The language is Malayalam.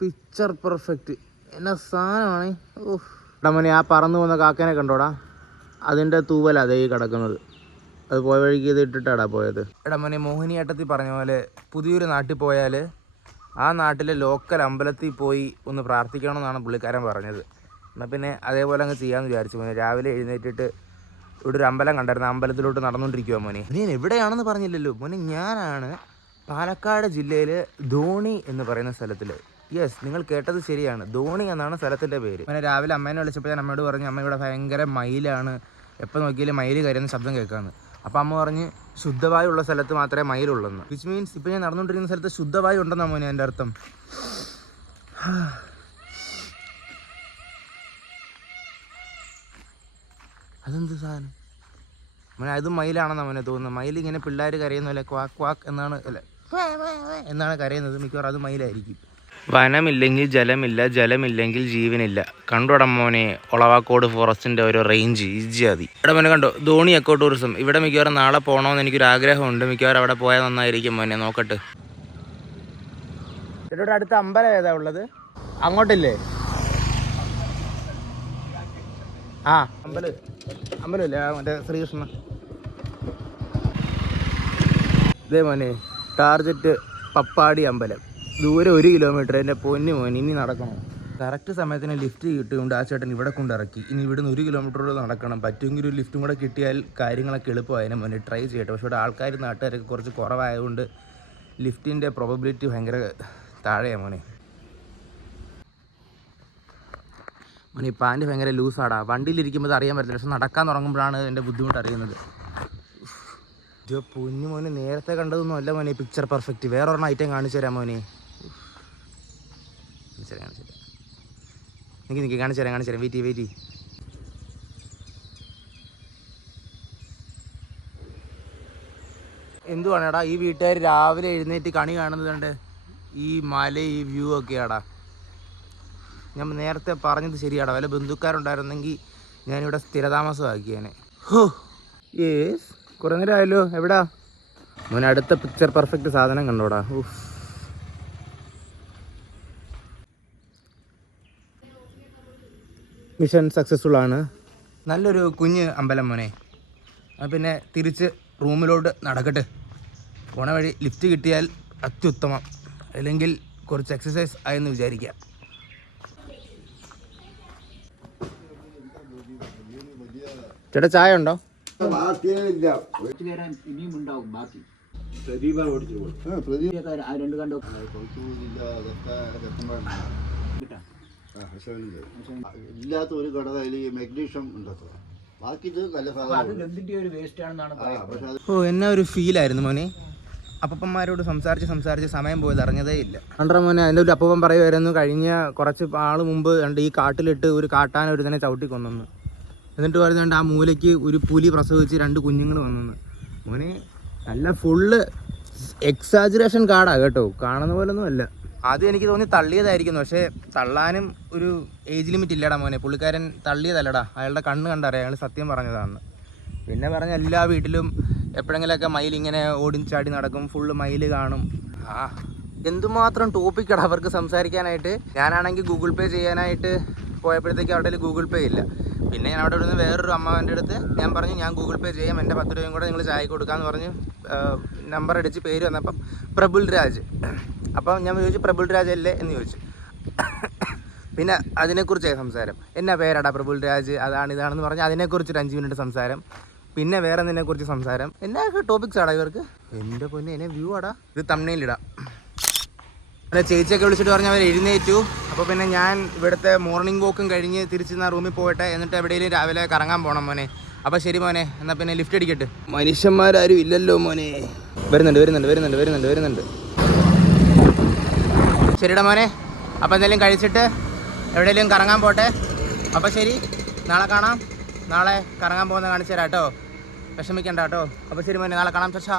Picture perfect. എന്നാ സാധനമാണ്. എടാ മോനെ, ആ പറന്നു പോകുന്ന കാക്കേനെ കണ്ടോടാ? അതിൻ്റെ തൂവല അതേ കിടക്കുന്നത്. അത് പോയ വഴിക്ക് ഇത് ഇട്ടിട്ടാടാ പോയത്. എടാ മോനെ, മോഹിനിയാട്ടത്തിൽ പറഞ്ഞ പോലെ പുതിയൊരു നാട്ടിൽ പോയാൽ ആ നാട്ടിലെ ലോക്കൽ അമ്പലത്തിൽ പോയി ഒന്ന് പ്രാർത്ഥിക്കണമെന്നാണ് പുള്ളിക്കാരൻ പറഞ്ഞത്. എന്നാൽ പിന്നെ അതേപോലെ അങ്ങ് ചെയ്യാമെന്ന് വിചാരിച്ചു മോനെ. രാവിലെ എഴുന്നേറ്റിട്ട് ഇവിടെ ഒരു അമ്പലം കണ്ടായിരുന്നു, അമ്പലത്തിലോട്ട് നടന്നുകൊണ്ടിരിക്കുവാ മോനെ. നീ എവിടെയാണെന്ന് പറഞ്ഞില്ലല്ലോ മോനെ. ഞാനാണ് പാലക്കാട് ജില്ലയിൽ ധോണി എന്ന് പറയുന്ന സ്ഥലത്തിൽ. യെസ്, നിങ്ങൾ കേട്ടത് ശരിയാണ്, ധോണി എന്നാണ് സ്ഥലത്തിൻ്റെ പേര്. അങ്ങനെ രാവിലെ അമ്മേനെ വിളിച്ചപ്പോൾ ഞാൻ അമ്മയോട് പറഞ്ഞു, അമ്മ ഇവിടെ ഭയങ്കര മയിലാണ്, എപ്പോൾ നോക്കിയാലും മയിൽ കരയുന്ന ശബ്ദം കേൾക്കാമെന്ന്. അപ്പോൾ അമ്മ പറഞ്ഞ് ശുദ്ധവായു ഉള്ള സ്ഥലത്ത് മാത്രമേ മയിലുള്ളെന്ന്. വിച്ച് മീൻസ് ഇപ്പോൾ ഞാൻ നടന്നുകൊണ്ടിരിക്കുന്ന സ്ഥലത്ത് ശുദ്ധവായു ഉണ്ടെന്നാണ് മോനെ എൻ്റെ അർത്ഥം. അതെന്ത് സാധനം മോനെ? അതും മയിലാണെന്നാണ് മോനെ തോന്നുന്നത്. മയിൽ ഇങ്ങനെ പിള്ളേർ കരയുന്നല്ലേ, ക്വാക്ക് ക്വാക്ക് എന്നാണ്, അല്ലേ എന്നാണ് കരയുന്നത്. മിക്കവാറും അത് മയിലായിരിക്കും. വനമില്ലെങ്കിൽ ജലമില്ല, ജലമില്ലെങ്കിൽ ജീവനില്ല. കണ്ടോടാ മോനെ ഒളവാക്കോട് ഫോറസ്റ്റിൻ്റെ ഒരു റേഞ്ച് ഈജിയാതി. ഇവിടെ മോനെ കണ്ടോ, ധോണി എക്കോ ടൂറിസം. ഇവിടെ മിക്കവാറും നാളെ പോകണമെന്ന് എനിക്കൊരു ആഗ്രഹമുണ്ട്. മിക്കവാറും അവിടെ പോയാൽ നന്നായിരിക്കും മോനെ. നോക്കട്ടെ. ഇവിടെ അടുത്ത അമ്പലം ഏതാ ഉള്ളത്? അങ്ങോട്ടില്ലേ? ആ അമ്പലമില്ലേ മറ്റേ ശ്രീകൃഷ്ണ. ഇതേ മോനെ ടാർജറ്റ് പപ്പാടി അമ്പലം. ദൂരെ 1 കിലോമീറ്റർ. എൻ്റെ പൊന്നു മോനെ, ഇനി നടക്കണം. കറക്റ്റ് സമയത്തിന് ലിഫ്റ്റ് കിട്ടിയുകൊണ്ട് ആ ചേട്ടൻ ഇവിടെ കൊണ്ടിറക്കി. ഇനി ഇവിടുന്ന് 1 കിലോമീറ്ററോട് നടക്കണം. പറ്റുമെങ്കിൽ ഒരു ലിഫ്റ്റും കൂടെ കിട്ടിയാൽ കാര്യങ്ങളൊക്കെ എളുപ്പമായതിനെ മോനെ. ട്രൈ ചെയ്യട്ടെ. പക്ഷേ ഇവിടെ ആൾക്കാർ നാട്ടുകാരൊക്കെ കുറച്ച് കുറവായതുകൊണ്ട് ലിഫ്റ്റിൻ്റെ പ്രോബബിലിറ്റി ഭയങ്കര താഴെയാണ് മോനെ. മോനെ ഈ പാൻറ്റ് ഭയങ്കര ലൂസാടാ. വണ്ടിയിലിരിക്കുമ്പോൾ അറിയാൻ പറ്റില്ല, പക്ഷെ നടക്കാൻ തുടങ്ങുമ്പോഴാണ് എൻ്റെ ബുദ്ധിമുട്ട് അറിയുന്നത്. പൊന്നു മോനെ, നേരത്തെ കണ്ടതൊന്നും അല്ല മോനെ പിക്ചർ പെർഫെക്റ്റ്. വേറൊരെണ്ണം ഐറ്റം കാണിച്ചു തരാം മോനെ. നിൽക്കി കാണിച്ചു തരാം. വെയിറ്റ്. എന്തുവാണേടാ ഈ വീട്ടുകാർ രാവിലെ എഴുന്നേറ്റ് കണി കാണുന്നതുകൊണ്ട് ഈ മല, ഈ വ്യൂ ഒക്കെയാടാ. ഞാൻ നേരത്തെ പറഞ്ഞത് ശരിയാടാ. വല്ല ബന്ധുക്കാരുണ്ടായിരുന്നെങ്കിൽ ഞാനിവിടെ സ്ഥിരതാമസമാക്കിയേനെ. യേസ്, കുറേ നേരം ആയല്ലോ. എവിടാ മോനെ? അടുത്ത പിക്ചർ പെർഫെക്റ്റ് സാധനം കണ്ടോടാ. മിഷൻ സക്സസ്ഫുൾ ആണ്. നല്ലൊരു കുഞ്ഞ് അമ്പലം മോനെ. പിന്നെ തിരിച്ച് റൂമിലോട്ട് നടക്കട്ടെ. പോണ വഴി ലിഫ്റ്റ് കിട്ടിയാൽ അത്യുത്തമം, അല്ലെങ്കിൽ കുറച്ച് എക്സസൈസ് ആയെന്ന് വിചാരിക്കാം. ചേട്ടാ ചായ ഉണ്ടോ? ഇനിയും ഉണ്ടാവും ബാക്കി. ഇല്ലാത്ത ഒരു ഘടകയിൽ മെഗ്നീഷ്യം ഉണ്ടോ? ബാക്കി ഇത് നല്ല സാധനം. എന്നാ ഒരു ഫീലായിരുന്നു മോനെ. അപ്പന്മാരോട് സംസാരിച്ച് സമയം പോയത് അറിഞ്ഞതേ ഇല്ല. കണ്ടോ മോനെ, അതിൻ്റെ ഒരു അപ്പം പറയുമായിരുന്നു, കഴിഞ്ഞ കുറച്ച് ആൾ മുമ്പ് ഈ കാട്ടിലിട്ട് ഒരു കാട്ടാന ഒരു തന്നെ ചവിട്ടി കൊന്നു. എന്നിട്ട് പറയുന്നുണ്ട് ആ മൂലയ്ക്ക് ഒരു പുലി പ്രസവിച്ച് 2 കുഞ്ഞുങ്ങൾ വന്നെന്ന്. മോനെ നല്ല ഫുള്ള് എക്സാജുറേഷൻ കാടാ കേട്ടോ, കാണുന്ന പോലൊന്നും അല്ല. ആദ്യം എനിക്ക് തോന്നി തള്ളിയതായിരിക്കുന്നു, പക്ഷേ തള്ളാനും ഒരു ഏജ് ലിമിറ്റ് ഇല്ലടാ മോനെ. പുള്ളിക്കാരൻ തള്ളിയതല്ലടാ, അയാളുടെ കണ്ണ് കണ്ടറിയാം അയാൾ സത്യം പറഞ്ഞതാണ്. പിന്നെ പറഞ്ഞ എല്ലാ വീട്ടിലും എപ്പോഴെങ്കിലുമൊക്കെ മയിലിങ്ങനെ ഓടിച്ചാടി നടക്കും, ഫുള്ള് മയിൽ കാണും. എന്തുമാത്രം ടോപ്പിക്കടാ അവർക്ക് സംസാരിക്കാനായിട്ട്. ഞാനാണെങ്കിൽ ഗൂഗിൾ പേ ചെയ്യാനായിട്ട് പോയപ്പോഴത്തേക്ക് അവിടെ ഗൂഗിൾ പേ ഇല്ല. പിന്നെ ഞാൻ അവിടെ നിന്ന് വേറൊരു അമ്മാവൻ്റെ അടുത്ത് ഞാൻ പറഞ്ഞു, ഞാൻ ഗൂഗിൾ പേ ചെയ്യാം, എൻ്റെ 10 രൂപയും കൂടെ നിങ്ങൾ ചായ കൊടുക്കാമെന്ന് പറഞ്ഞ് നമ്പർ അടിച്ച് പേര് വന്നപ്പം പ്രബുൽ രാജ്. അപ്പം ഞാൻ ചോദിച്ചു പ്രബുൽ രാജ് അല്ലേ എന്ന് ചോദിച്ചു. പിന്നെ അതിനെക്കുറിച്ചായി സംസാരം. എന്നാ പേരാടാ പ്രബുൽ രാജ്, ഇതാണെന്ന് പറഞ്ഞാൽ അതിനെക്കുറിച്ചൊരു 5 മിനിറ്റ് സംസാരം. പിന്നെ വേറെ എന്തിനെക്കുറിച്ച് സംസാരം. എന്നാ ടോപ്പിക്സ് ആടാ ഇവർക്ക്. എൻ്റെ പൊന്നെ, എന്നെ വ്യൂ ആടാ. ഇത് തംബ്നെയിലിടാം. പിന്നെ ചേച്ചിയൊക്കെ വിളിച്ചിട്ട് പറഞ്ഞ് അവർ എഴുന്നേറ്റു. അപ്പോൾ പിന്നെ ഞാൻ ഇവിടുത്തെ മോർണിംഗ് വാക്കും കഴിഞ്ഞ് തിരിച്ച് റൂമിൽ പോകട്ടെ, എന്നിട്ട് എവിടെയെങ്കിലും രാവിലെ കറങ്ങാൻ പോകണം മോനെ. അപ്പോൾ ശരി മോനെ, എന്നാൽ പിന്നെ ലിഫ്റ്റ് അടിക്കട്ടെ. മനുഷ്യന്മാരും ഇല്ലല്ലോ മോനെ. വരുന്നുണ്ട്. ശരിടാ മോനെ, അപ്പോൾ എന്തെങ്കിലും കഴിച്ചിട്ട് എവിടെയെങ്കിലും കറങ്ങാൻ പോട്ടെ. അപ്പോൾ ശരി, നാളെ കാണാം. നാളെ കറങ്ങാൻ പോകുന്ന കാണിച്ചു തരാം കേട്ടോ, വിഷമിക്കണ്ട കേട്ടോ. അപ്പോൾ ശരി മോനെ, നാളെ കാണാം. ചാ.